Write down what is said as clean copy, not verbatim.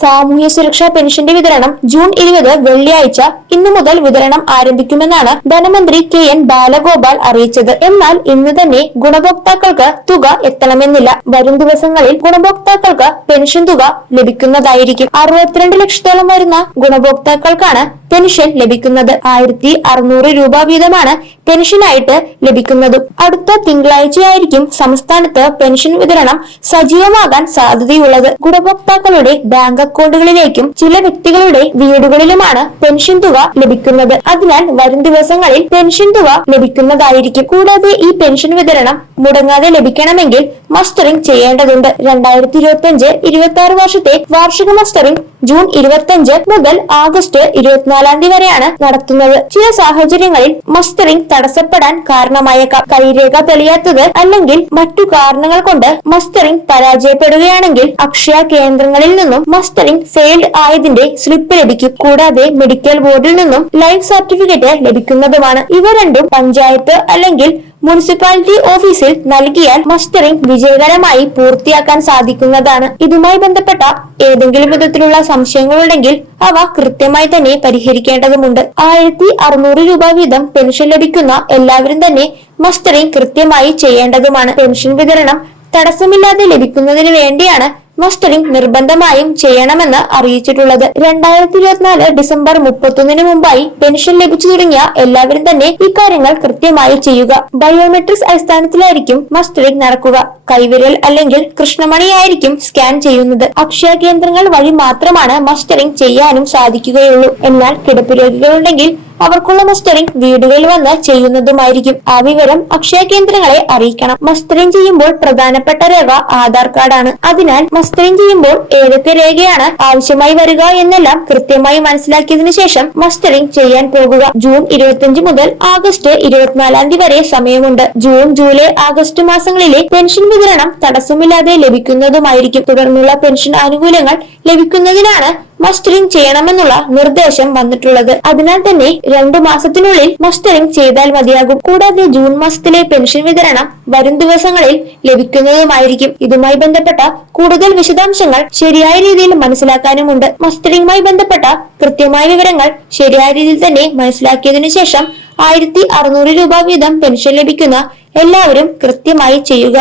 സാമൂഹ്യ സുരക്ഷാ പെൻഷന്റെ വിതരണം ജൂൺ 20 വെള്ളിയാഴ്ച ഇന്നു മുതൽ വിതരണം ആരംഭിക്കുമെന്നാണ് ധനമന്ത്രി കെ.എൻ. ബാലഗോപാൽ അറിയിച്ചത്. എന്നാൽ ഇന്ന് തന്നെ ഗുണഭോക്താക്കൾക്ക് തുക എത്തണമെന്നില്ല. വരും ദിവസങ്ങളിൽ ഗുണഭോക്താക്കൾക്ക് പെൻഷൻ തുക ലഭിക്കുന്നതായിരിക്കും. 62 ലക്ഷത്തോളം വരുന്ന ഗുണഭോക്താക്കൾക്കാണ് പെൻഷൻ ലഭിക്കുന്നത്. 1600 രൂപ വീതമാണ് പെൻഷനായിട്ട് ലഭിക്കുന്നതും. അടുത്ത തിങ്കളാഴ്ചയായിരിക്കും സംസ്ഥാനത്ത് പെൻഷൻ വിതരണം സജീവമാകാൻ സാധ്യതയുള്ളത്. ഗുണഭോക്താക്കളുടെ ബാങ്ക് അക്കൗണ്ടുകളിലേക്കും ചില വ്യക്തികളുടെ വീടുകളിലുമാണ് പെൻഷൻ തുക ലഭിക്കുന്നത്. അതിനാൽ വരും ദിവസങ്ങളിൽ പെൻഷൻ തുക ലഭിക്കുന്നതായിരിക്കും. കൂടാതെ ഈ പെൻഷൻ വിതരണം മുടങ്ങാതെ ലഭിക്കണമെങ്കിൽ മസ്റ്ററിംഗ് ചെയ്യേണ്ടതുണ്ട്. 2025-26 വർഷത്തെ വാർഷിക മസ്റ്ററിംഗ് ജൂൺ 25 മുതൽ ആഗസ്റ്റ് 24 വരെയാണ് നടത്തുന്നത്. ചില സാഹചര്യങ്ങളിൽ മസ്റ്ററിംഗ് തടസ്സപ്പെടാൻ കാരണമായേക്കാം. കൈരേഖ തെളിയാത്തത് അല്ലെങ്കിൽ മറ്റു കാരണങ്ങൾ കൊണ്ട് മസ്റ്ററിംഗ് പരാജയപ്പെടുകയാണെങ്കിൽ അക്ഷയ കേന്ദ്രങ്ങളിൽ നിന്നും മസ്റ്ററിംഗ് ഫെയിൽഡ് ആയതിന്റെ സ്ലിപ്പ് ലഭിക്കും. കൂടാതെ മെഡിക്കൽ ബോർഡിൽ നിന്നും ലൈഫ് സർട്ടിഫിക്കറ്റ് ലഭിക്കുന്നതുമാണ്. ഇവ രണ്ടും പഞ്ചായത്ത് അല്ലെങ്കിൽ മുനിസിപ്പാലിറ്റി ഓഫീസിൽ നൽകിയാൽ മസ്റ്ററിംഗ് വിജയകരമായി പൂർത്തിയാക്കാൻ സാധിക്കുന്നതാണ്. ഇതുമായി ബന്ധപ്പെട്ട ഏതെങ്കിലും വിധത്തിലുള്ള സംശയങ്ങളുണ്ടെങ്കിൽ അവ കൃത്യമായി തന്നെ പരിഹരിക്കേണ്ടതുണ്ട്. 1600 രൂപ വീതം പെൻഷൻ ലഭിക്കുന്ന എല്ലാവരും തന്നെ മസ്റ്ററിംഗ് കൃത്യമായി ചെയ്യേണ്ടതുമാണ്. പെൻഷൻ വിതരണം തടസ്സമില്ലാതെ ലഭിക്കുന്നതിന് വേണ്ടിയാണ് മസ്റ്ററിംഗ് നിർബന്ധമായും ചെയ്യണമെന്ന് അറിയിച്ചിട്ടുള്ളത്. 2024 ഡിസംബർ 31 മുമ്പായി പെൻഷൻ ലഭിച്ചു തുടങ്ങിയ എല്ലാവരും തന്നെ ഇക്കാര്യങ്ങൾ കൃത്യമായി ചെയ്യുക. ബയോമെട്രിക്സ് അടിസ്ഥാനത്തിലായിരിക്കും മസ്റ്ററിംഗ് നടക്കുക. കൈവിരൽ അല്ലെങ്കിൽ കൃഷ്ണമണിയായിരിക്കും സ്കാൻ ചെയ്യുന്നത്. അക്ഷയ കേന്ദ്രങ്ങൾ വഴി മാത്രമാണ് മസ്റ്ററിംഗ് ചെയ്യാനും സാധിക്കുകയുള്ളൂ. എന്നാൽ കിടപ്പ് രോഗികളുണ്ടെങ്കിൽ അവർക്കുള്ള മസ്റ്ററിംഗ് വീടുകളിൽ വന്ന് ചെയ്യുന്നതുമായിരിക്കും. ആ വിവരം അക്ഷയ കേന്ദ്രങ്ങളെ അറിയിക്കണം. മസ്റ്ററിംഗ് ചെയ്യുമ്പോൾ പ്രധാനപ്പെട്ട രേഖ ആധാർ കാർഡാണ്. അതിനാൽ മസ്റ്ററിംഗ് ചെയ്യുമ്പോൾ ഏതൊക്കെ രേഖയാണ് ആവശ്യമായി വരിക എന്നെല്ലാം കൃത്യമായി മനസ്സിലാക്കിയതിനു ശേഷം മസ്റ്ററിംഗ് ചെയ്യാൻ പോകുക. ജൂൺ 25 മുതൽ ആഗസ്റ്റ് 24 വരെ സമയമുണ്ട്. ജൂൺ, ജൂലൈ, ആഗസ്റ്റ് മാസങ്ങളിലെ പെൻഷൻ വിതരണം തടസ്സമില്ലാതെ ലഭിക്കുന്നതുമായിരിക്കും. തുടർന്നുള്ള പെൻഷൻ ആനുകൂല്യങ്ങൾ ലഭിക്കുന്നതിനാണ് മസ്റ്ററിംഗ് ചെയ്യണമെന്നുള്ള നിർദ്ദേശം വന്നിട്ടുള്ളത്. അതിനാൽ തന്നെ 2 മാസത്തിനുള്ളിൽ മസ്റ്ററിംഗ് ചെയ്താൽ മതിയാകും. കൂടാതെ ജൂൺ മാസത്തിലെ പെൻഷൻ വിതരണം വരും ദിവസങ്ങളിൽ ലഭിക്കുന്നതുമായിരിക്കും. ഇതുമായി ബന്ധപ്പെട്ട കൂടുതൽ വിശദാംശങ്ങൾ ശരിയായ രീതിയിൽ മനസ്സിലാക്കാനുമുണ്ട്. മസ്റ്ററിംഗുമായി ബന്ധപ്പെട്ട കൃത്യമായ വിവരങ്ങൾ ശരിയായ രീതിയിൽ തന്നെ മനസ്സിലാക്കിയതിനു ശേഷം 1600 രൂപ വീതം പെൻഷൻ ലഭിക്കുന്ന എല്ലാവരും കൃത്യമായി ചെയ്യുക.